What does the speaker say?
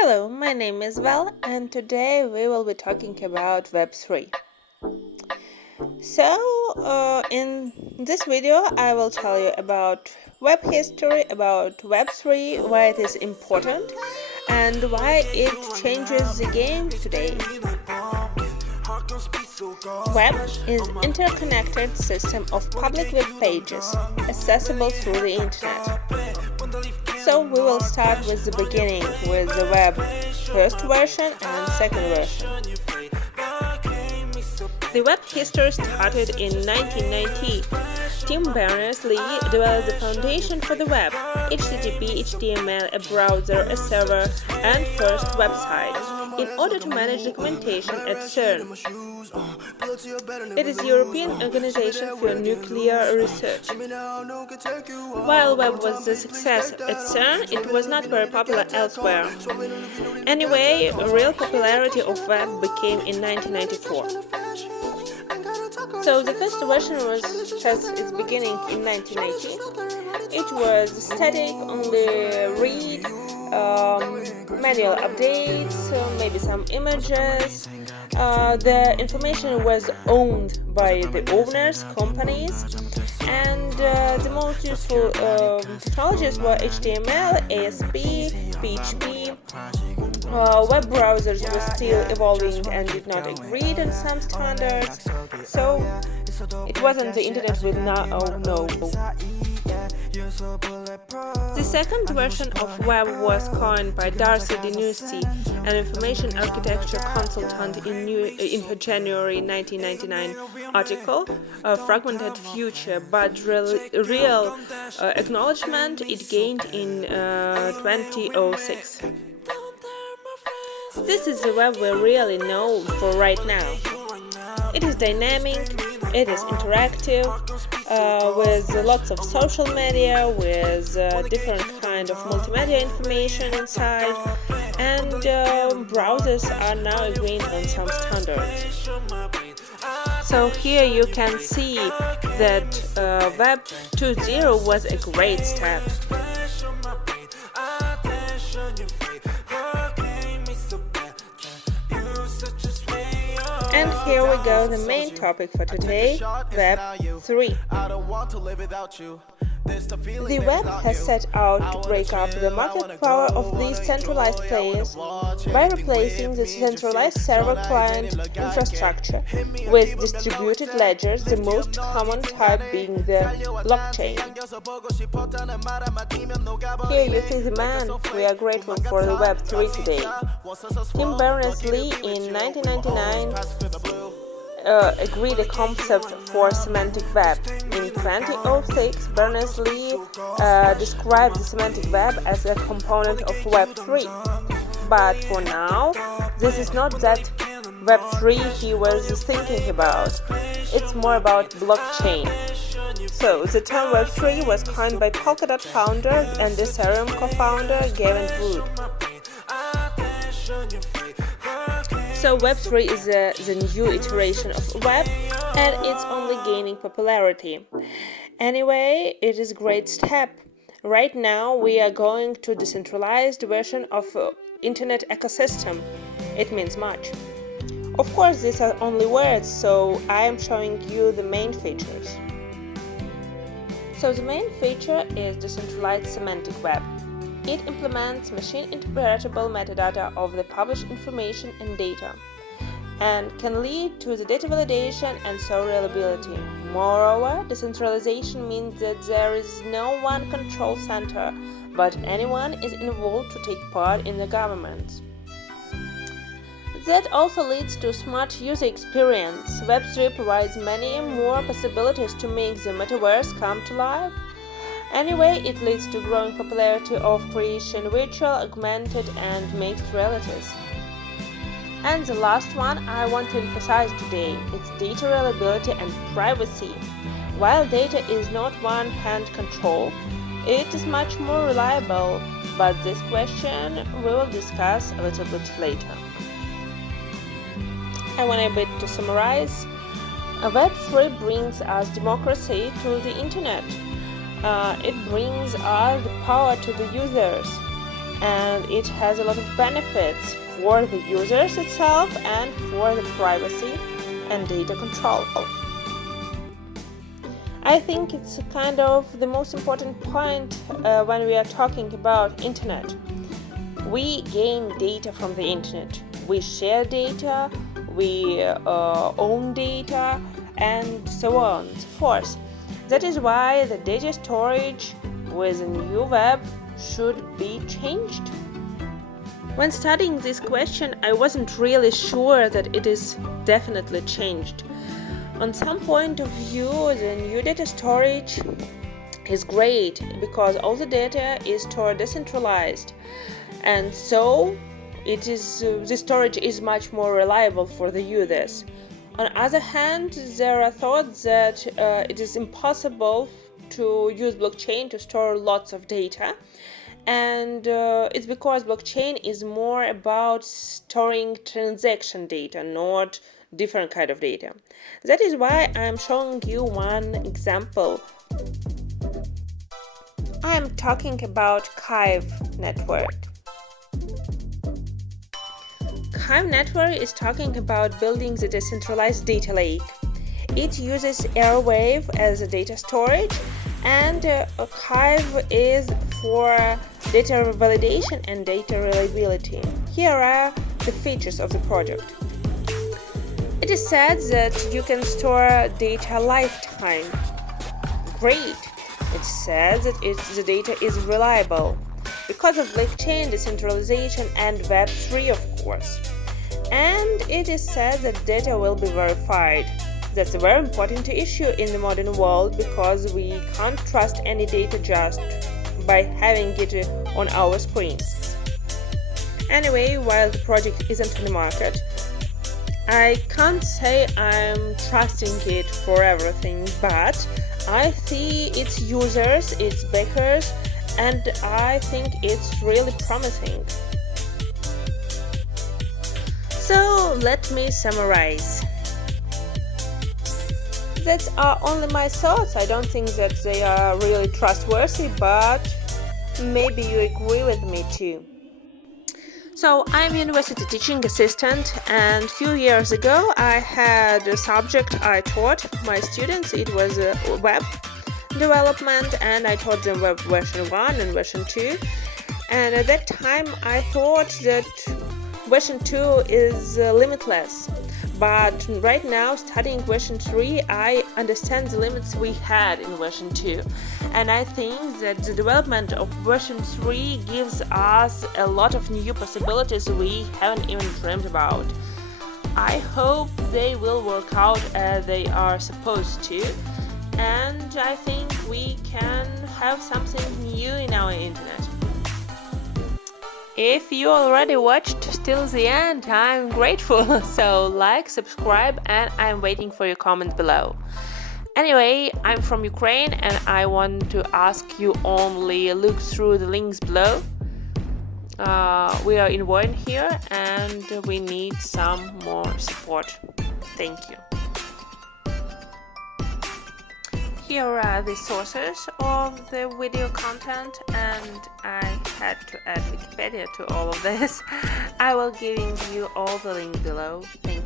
Hello, my name is Val, and today we will be talking about Web3. In this video, I will tell you about web history, about Web3, why it is important, and why it changes the game today. Web is an interconnected system of public web pages, accessible through the internet. So we will start with the beginning, with the web first version and second version. The web history started in 1990. Tim Berners-Lee developed the foundation for the web: HTTP, HTML, a browser, a server, and first website, in order to manage documentation at CERN. It is a European organization for nuclear research. While web was a success at CERN, it was not very popular elsewhere. Anyway, real popularity of web became in 1994. So the first version has its beginning in 1990. It was static, only read, manual updates, maybe some images. The information was owned by the owners, companies, and the most useful technologies were HTML, ASP, PHP. Web browsers were still evolving and did not agree on some standards, so it wasn't the internet with no. The second version of web was coined by Darcy Denussi, an information architecture consultant, in her January 1999 article, "A Fragmented Future, but real acknowledgement" it gained in 2006. This is the web we really know for right now. It is dynamic, it is interactive, with lots of social media, with different kind of multimedia information inside, and browsers are now agreeing on some standards. So here you can see that Web 2.0 was a great step. And here we go, the main topic for today, Web 3. The web has set out to break up the market power of these centralized players by replacing the centralized server-client infrastructure with distributed ledgers, the most common type being the blockchain. Here you see the man we are grateful for the Web 3 today. Tim Berners-Lee in 1999 agreed a concept for semantic web. In 2006, Berners-Lee described the semantic web as a component of Web 3. But for now, this is not that Web 3 he was thinking about. It's more about blockchain. So, the term Web 3 was coined by Polkadot founder and Ethereum co-founder Gavin Wood. So Web 3 is the new iteration of web, and it's only gaining popularity. Anyway, it is a great step. Right now we are going to decentralized version of internet ecosystem. It means much. Of course, these are only words, so I am showing you the main features. So the main feature is decentralized semantic web. It implements machine-interpretable metadata of the published information and data, and can lead to the data validation and so reliability. Moreover, decentralization means that there is no one control center, but anyone is involved to take part in the governance. That also leads to smart user experience. Web 3 provides many more possibilities to make the metaverse come to life. Anyway, it leads to growing popularity of creation virtual, augmented, and mixed realities. And the last one I want to emphasize today, it's data reliability and privacy. While data is not one-hand control, it is much more reliable, but this question we will discuss a little bit later. I want a bit to summarize. Web 3 brings us democracy to the internet. It brings us the power to the users. and it has a lot of benefits for the users itself and for the privacy and data control. I think it's kind of the most important point when we are talking about internet. We gain data from the internet. We share data, we own data, and so on and so forth. That is why the data storage with a new web should be changed. When studying this question, I wasn't really sure that it is definitely changed. On some point of view, the new data storage is great because all the data is stored decentralized, and so the storage is much more reliable for the users. On the other hand, there are thoughts that it is impossible to use blockchain to store lots of data, and it's because blockchain is more about storing transaction data, not different kind of data. That is why I'm showing you one example. I'm talking about KYVE Network. KYVE Network is talking about building the decentralized data lake. It uses Airwave as a data storage, and KYVE is for data validation and data reliability. Here are the features of the project. It is said that you can store data lifetime. Great! It says that the data is reliable because of blockchain, decentralization, and Web3, of course. And it is said that data will be verified. That's a very important issue in the modern world because we can't trust any data just by having it on our screens. Anyway, while the project isn't on the market, I can't say I'm trusting it for everything, but I see its users, its backers, and I think it's really promising. So let me summarize. That's only my thoughts. I don't think that they are really trustworthy, but maybe you agree with me too. So I'm university teaching assistant, and a few years ago I had a subject I taught my students. It was web development, and I taught them web version 1 and version 2. And at that time I thought that version 2 is limitless. But right now, studying version 3, I understand the limits we had in version 2. And I think that the development of version 3 gives us a lot of new possibilities we haven't even dreamed about. I hope they will work out as they are supposed to. And I think we can have something new in our internet. If you already watched till the end, I'm grateful. So like, subscribe, and I'm waiting for your comment below. Anyway, I'm from Ukraine and I want to ask you only look through the links below. We are in war here and we need some more support. Thank you. Here are the sources of the video content, and I had to add Wikipedia to all of this. I will give you all the links below. Thank you.